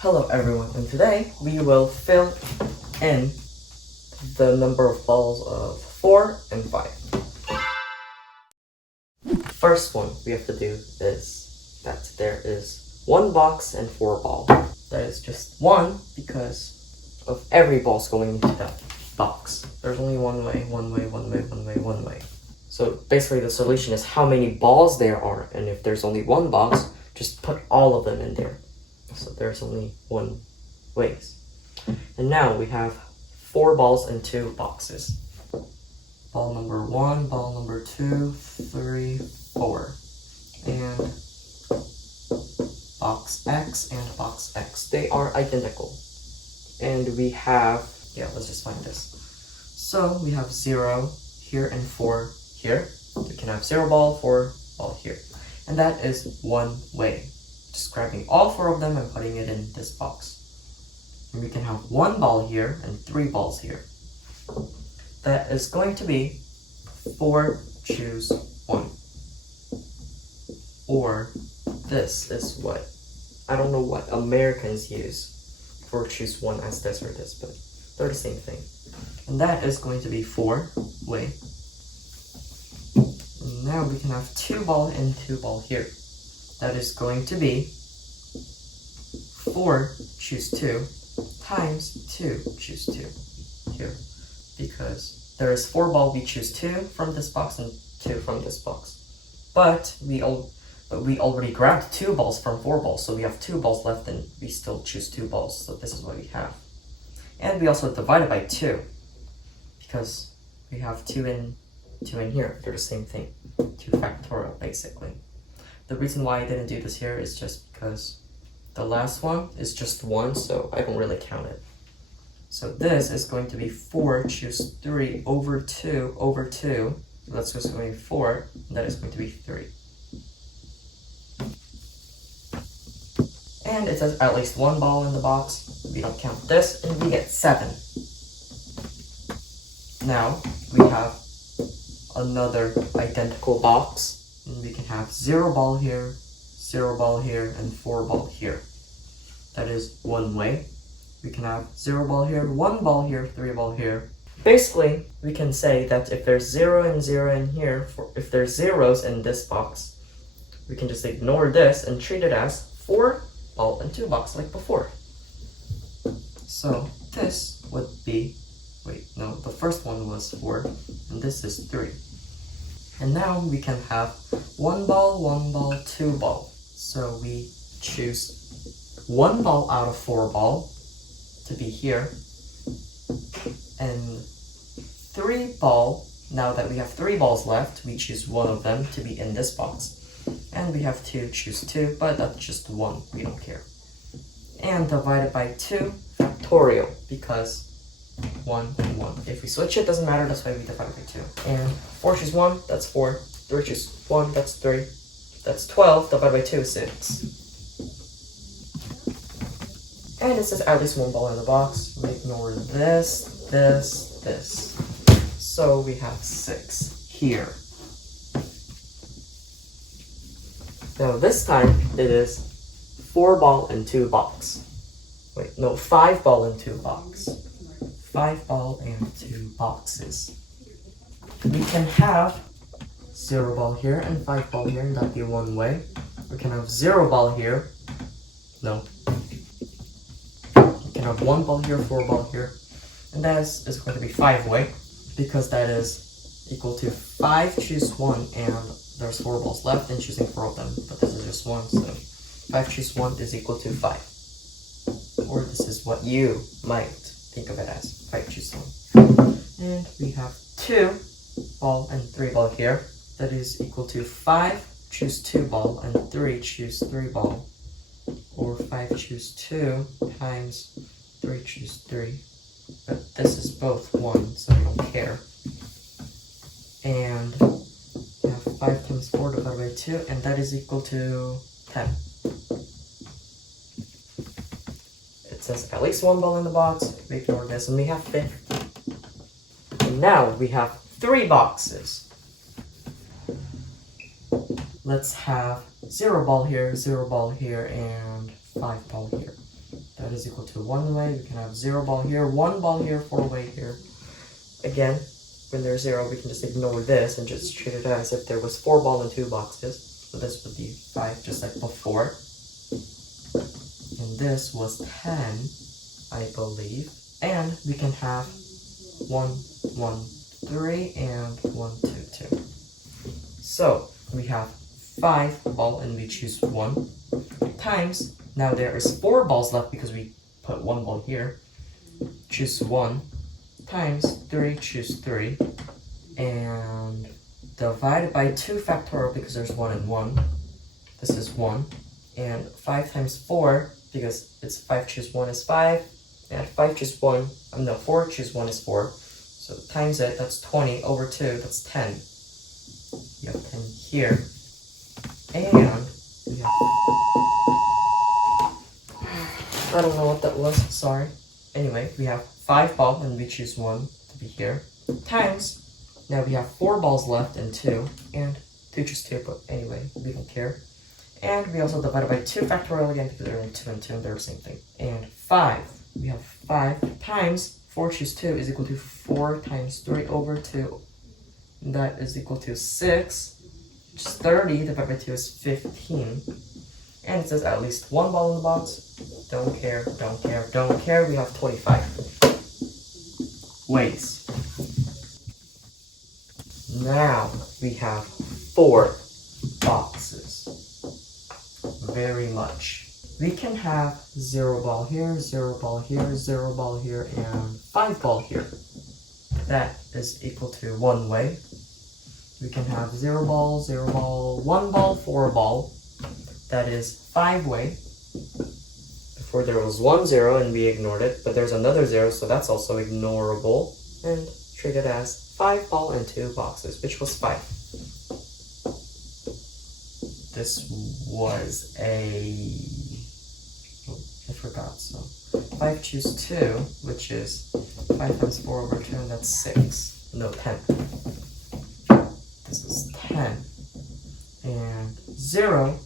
Hello everyone, and today we will fill in the number of balls of 4 and 5. First one we have to do is that there is 1 box and 4 balls. That is just 1 because of every ball's going into that box. There's only one way. So basically the solution is how many balls there are, and if there's only 1 box, just put all of them in there. So there's only 1 ways. And now we have 4 balls and 2 boxes. Ball number 1, ball number 2, 3, 4. And box X and box X. They are identical. And we have, let's just find this. So we have 0 here and 4 here. We can have 0 ball, 4 ball here. And that is 1 way. Just grabbing all 4 of them and putting it in this box. And we can have 1 ball here and 3 balls here. That is going to be 4 choose 1. Or this is what, I don't know what Americans use for choose 1 as this or this, but they're the same thing. And that is going to be 4 way. And now we can have 2 ball and 2 ball here. That is going to be 4 choose 2 times 2 choose 2 here. Because there is 4 ball, we choose 2 from this box and 2 from this box. But we already grabbed 2 balls from 4 balls, so we have 2 balls left and we still choose 2 balls, so this is what we have. And we also divided by 2, because we have 2 in here. They're the same thing. 2 factorial, basically. The reason why I didn't do this here is just because the last one is just 1, so I don't really count it. So this is going to be 4 choose 3 over 2 over 2. So that's just going to be 4, and that is going to be 3. And it says at least 1 ball in the box. We don't count this, and we get 7. Now we have another identical box. And we can have 0 ball here, 0 ball here, and 4 ball here. That is 1 way. We can have 0 ball here, 1 ball here, 3 ball here. Basically, we can say that if there's 0 and 0 in here, if there's zeros in this box, we can just ignore this and treat it as 4 ball and 2 box like before. So this would be, the first one was 4, and this is 3. And now we can have 1 ball, 2 ball. So we choose 1 ball out of 4 ball to be here. And 3 ball, now that we have 3 balls left, we choose 1 of them to be in this box. And we have 2, choose 2, but that's just 1, we don't care. And divided by 2 factorial, because 1 and 1. If we switch it, doesn't matter, that's why we divide by 2. And 4 choose 1, that's 4. 3 choose 1, that's 3. That's 12, divided by 2 is 6. And it says at least 1 ball in the box. We ignore this, this. So we have 6 here. Now this time, it is 4 ball and 2 box. 5 ball and 2 box. 5 ball and 2 boxes. We can have 0 ball here and 5 ball here, and that'd be 1 way. We can have 0 ball here. No. We can have 1 ball here, 4 ball here. And that is going to be 5 way, because that is equal to 5 choose 1, and there's 4 balls left and choosing 4 of them. But this is just 1, so 5 choose 1 is equal to 5. Or this is what you might think of it as 5 choose 1. And we have 2 ball and 3 ball here. That is equal to 5 choose 2 ball and 3 choose 3 ball. Or 5 choose 2 times 3 choose 3. But this is both 1, so I don't care. And we have 5 times 4 divided by 2, and that is equal to 10. It says at least 1 ball in the box. We ignore this, and we have 50. And now we have 3 boxes. Let's have 0 ball here, 0 ball here, and 5 ball here. is equal to 1 way. We can have 0 ball here, 1 ball here, 4 way here. Again, when there's 0, we can just ignore this and just treat it as if there was 4 ball in 2 boxes. So this would be 5, just like before. And this was 10, I believe. And we can have 1, 1, 3, and 1, 2, 2. So we have 5 ball and we choose 1 times. Now there is 4 balls left because we put 1 ball here. Choose 1 times 3, choose 3. And divided by 2 factorial because there's 1 and 1. This is 1. And 5 times 4, because it's 5 choose 1 is 5. And 5 choose 1, 4 choose 1 is 4. So times it, that's 20 over 2, that's 10. You have 10 here. And we have, I don't know what that was, sorry. Anyway, we have 5 ball and we choose 1 to be here. Times, now we have 4 balls left and 2. And 2 choose 2, but anyway, we don't care. And we also divided by 2 factorial again because they're in 2 and 2 and they're the same thing. And 5, we have 5 times 4 choose 2 is equal to 4 times 3 over 2. And that is equal to 6, which is 30, divided by 2 is 15. And it says at least 1 ball in the box. Don't care, don't care, don't care. We have 25 ways. Now we have 4 boxes. Very much. We can have 0 ball here, 0 ball here, 0 ball here, and 5 ball here. That is equal to 1 way. We can have 0 ball, 0 ball, 1 ball, 4 ball. That is 5 way. Before there was 1 0 and we ignored it, but there's another 0, so that's also ignorable. And treat it as 5 ball and 2 boxes, which was 5. This was I forgot, so 5 choose 2, which is 5 times 4 over 2, and that's 6. No, 10. This is 10. And 0,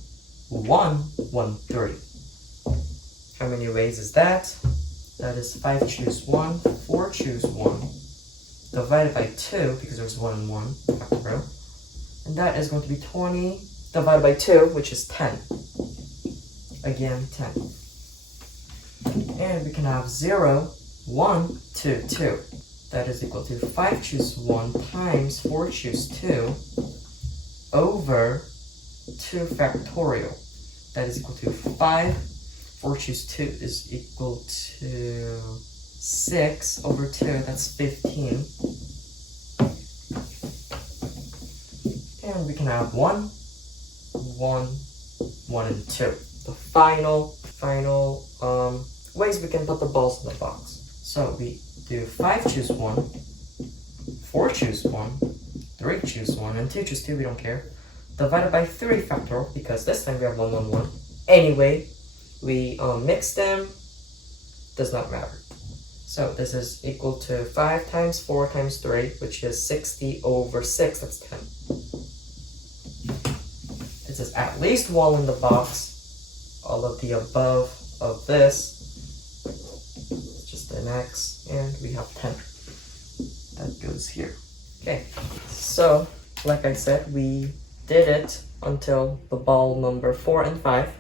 1, 1, 3. How many ways is that? That is 5 choose 1, 4 choose 1, divided by 2, because there's 1 and 1, factorial. And that is going to be 20 divided by 2, which is 10. Again, 10. And we can have 0, 1, 2, 2. That is equal to 5 choose 1 times 4 choose 2 over 2 factorial. That is equal to 5. 4 choose 2 is equal to 6 over 2. That's 15. And we can have 1, 1, 1, and 2. The final ways we can put the balls in the box. So we do 5 choose 1, 4 choose 1, 3 choose 1, and 2 choose 2, we don't care. Divided by 3 factorial, because this time we have 1, 1, 1. Anyway, we mix them, does not matter. So this is equal to 5 times 4 times 3, which is 60 over 6, that's 10. It says at least 1 in the box. All of the above of this, just an X, and we have 10. That goes here. Okay, so like I said, we did it until the ball number 4 and 5.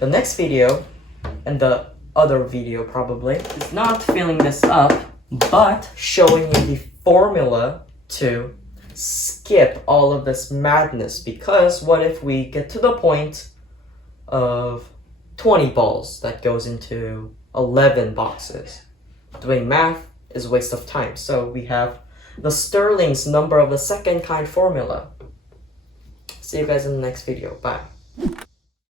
The next video, and the other video probably, is not filling this up, but showing you the formula to skip all of this madness. Because what if we get to the point of 20 balls that goes into 11 boxes? Doing math is a waste of time. So we have the Stirling's number of the second kind formula. See you guys in the next video. Bye.